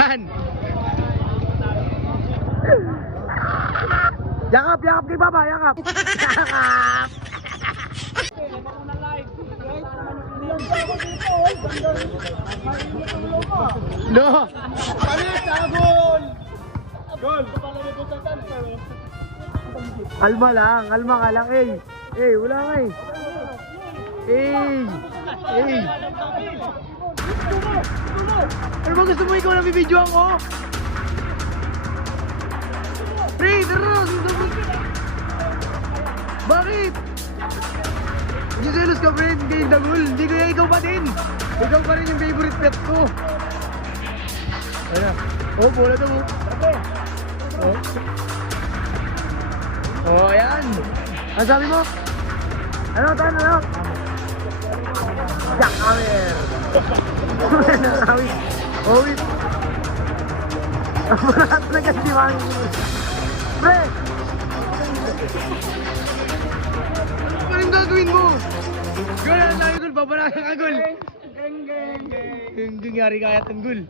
Yan. Yakap, yakap kay Papa, yakap. Yakap. No. Kalma ka lang, eh. Eh, wala nga eh. Eh. Ano ba gusto mo ikaw na bibidyoan ko? Pre, tara! Bakit? Hindi selos ka, friend. Hindi yung dagul. Hindi kaya ikaw pa din. Ikaw pa rin yung favorite pet ko. Ayan. Oh, bola to mo. Oh. Oh, ayan. Ano sabi mo? Ano, Tan? Ano? Jackhammer. Oh, wait. Lahat na kasi mami. Pre! Ano yung gagawin mo? Gul, ang layo Gul. Babanatan ka Gul. Geng, yari kaya tan Gul.